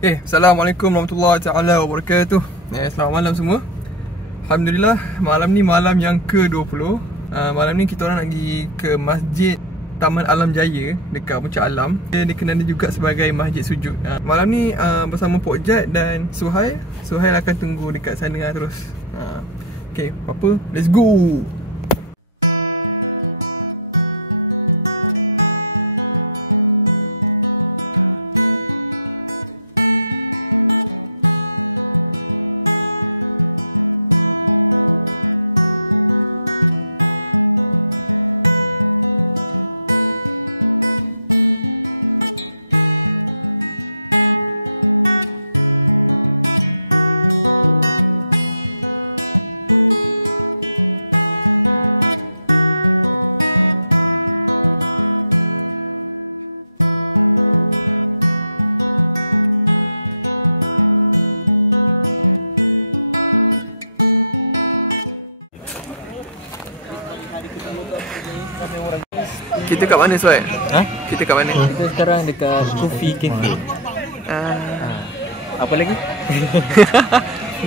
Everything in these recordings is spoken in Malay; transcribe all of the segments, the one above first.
Assalamualaikum warahmatullahi taala wabarakatuh. Selamat malam semua. Alhamdulillah, malam ni malam yang ke-20. Malam ni kita orang nak pergi ke Masjid Taman Alam Jaya dekat Puncak Alam. Dia dikenali juga sebagai Masjid Sujud. Malam ni bersama Pok Jad dan Suhail. Suhail akan tunggu dekat sana terus. Okay, apa? Let's go. Kita kat mana Suhail? Kita kat mana? Kita sekarang dekat Coffee Cafe. Apa lagi?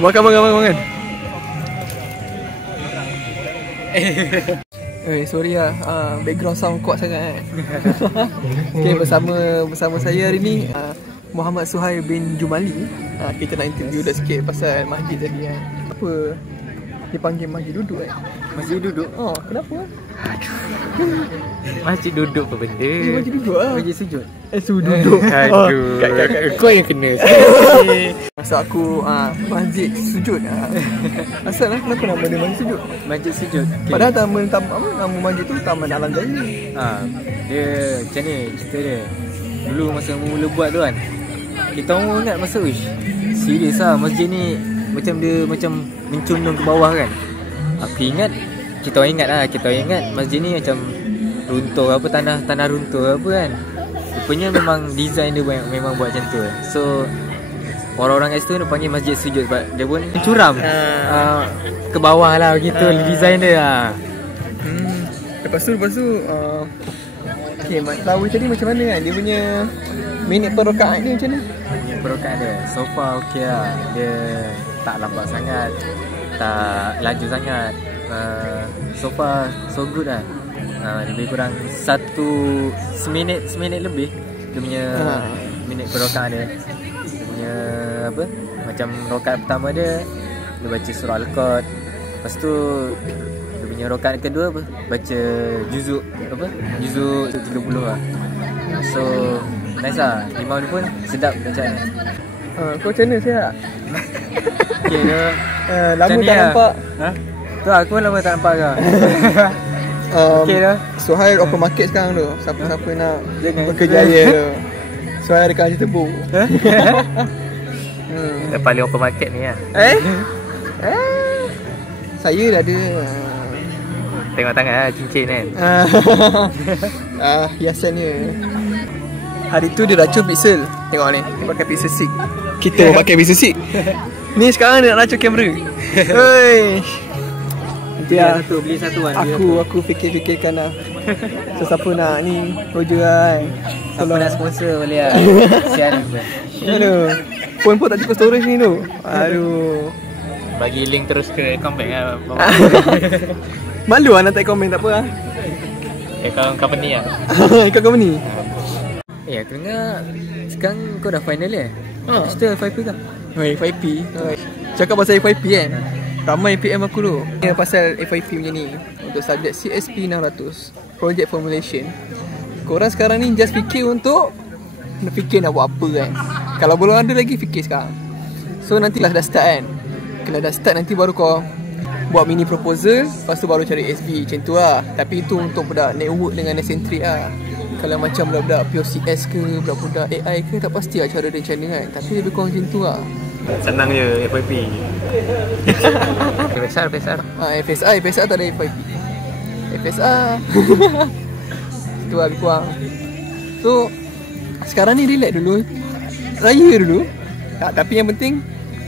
Makan. Sorry lah, background sound kuat sangat. Okay, bersama saya hari ni Muhammad Suhail bin Jumali. Kita nak interview dah sikit pasal masjid tadi kan. Apa dipanggil masjid duduk kan? Masjid duduk? Kenapa? Masjid duduk apa benda? Masjid duduk lah. Masjid sujud. Sududuk. Aduh. Kau yang kena. Masa aku masjid sujud. Asal lah kenapa nama dia masjid sujud? Masjid sujud. Padahal nama masjid tu Taman Alam Jaya. Dia macam ni cerita dia. Dulu masa mula buat tu kan, kita orang ingat masa serius lah masjid ni macam dia macam mencunggung ke bawah kan. Kita orang ingat masjid ni macam runtuh apa, tanah runtuh apa kan. Rupanya memang design dia memang buat macam tu. So orang-orang kat situ dia panggil masjid sujud sebab dia pun curam ke bawah lah begitu design dia. Lepas tu okay, lawa tadi macam mana kan? Dia punya minit per rakaat dia macam mana? Minit per rakaat dia so far okey lah. Dia tak lambat sangat, tak laju sangat. So far so good lah. Lebih kurang seminit lebih dia punya minit per rakaat dia. Dia punya apa, macam rakaat pertama dia baca surah Al-Qad. Lepas tu dia punya rakaat kedua baca juzuk 30 lah. So nice lah. Imam pun sedap macam ni. Kau macam mana siap? Okay, lama tak nampak. Tu aku pun lama tak nampak kau. Okay dah. Suhail open market sekarang tu. Siapa-siapa nak berkejaya tu, Suhail ada kancing tebu. Dah paling open market ni lah. Saya dah ada. Tengok tangan lah, cincin kan. Hiasan dia. Hari tu dia racun pixel. Tengok ni, dia pakai pixel 6. Kita pakai pixel 6. Ni sekarang dia nak racun kamera. Nanti lah beli satu kan. Aku fikir-fikirkan lah. So siapa nak ni Roger lah kan. Siapa nak sponsor boleh lah. Sian apa. Aduh, phone pun tak cukup storage ni tu. Aduh, bagi link terus ke account bank lah. malu lah nak type komen, tak apa lah. Account company lah. Account company. Aku dengar sekarang kau dah final ya? Cerita FYP kau? FYP. Cakap pasal FYP kan, ramai PM aku tu pasal FYP punya ni. Untuk subjek CSP 600 Project Formulation. Korang sekarang ni just fikir untuk fikir nak buat apa kan. Kalau belum ada lagi, fikir sekarang. So nanti kelas dah start kan. Kelas dah start nanti baru kau buat mini proposal. Lepas tu baru cari SB macam tu lah. Tapi itu untuk budak network dengan Eccentric lah. Kalau macam budak-budak POCS ke, budak-budak AI ke, tak pasti lah cara rencana kan. Tapi lebih kurang macam tu lah. Senang je FYP. FSR tak ada FYP. FSR itu lah lebih kurang. So sekarang ni relax dulu, raya dulu. Tapi yang penting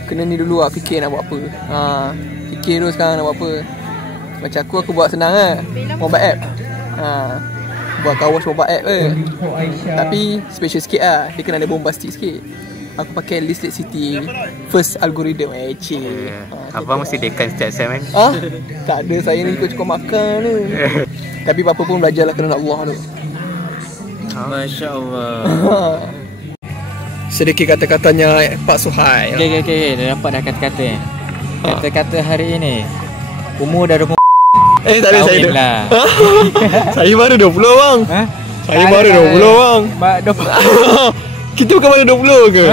kena ni dulu lah, fikir nak buat apa. Fikir dulu sekarang nak buat apa. Macam aku buat senang lah, mobile app. Buat kawas mobile app Tapi special sikit lah, dia kena ada bombastic sikit. aku pakai Listrik City first algorithm Abang mesti dekan setiap sem kan? Tak ada, saya ni cukup makan ni. Tapi apa pun belajarlah kerana Allah tu. Masya Allah. Sedikit kata-katanya Pak Suhail. Okay. Dah dapat dah kata-kata. Kata-kata hari ini. Umur dah 20. Tak ada saya. Lah. Saya baru 20 bang. Saya baru 20 bang. Kita bukan baru 20 ke?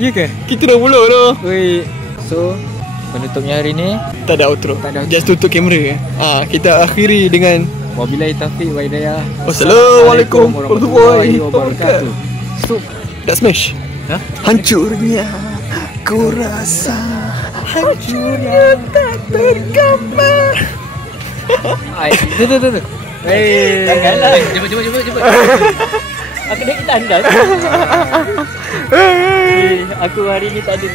Ya ke? Kita 20 tu. So, penutupnya hari ni tak ada outro. Just tutup kamera. Kita akhiri dengan wabillahi taufiq wa hidayah. Wassalamualaikum warahmatullahi wabarakatuh. Dah smash? Hancurnya ku rasa, hancurnya tak tergambar. Tu. Janganlah. Cepat. Aku dah kita anda. Aku hari ni tak ada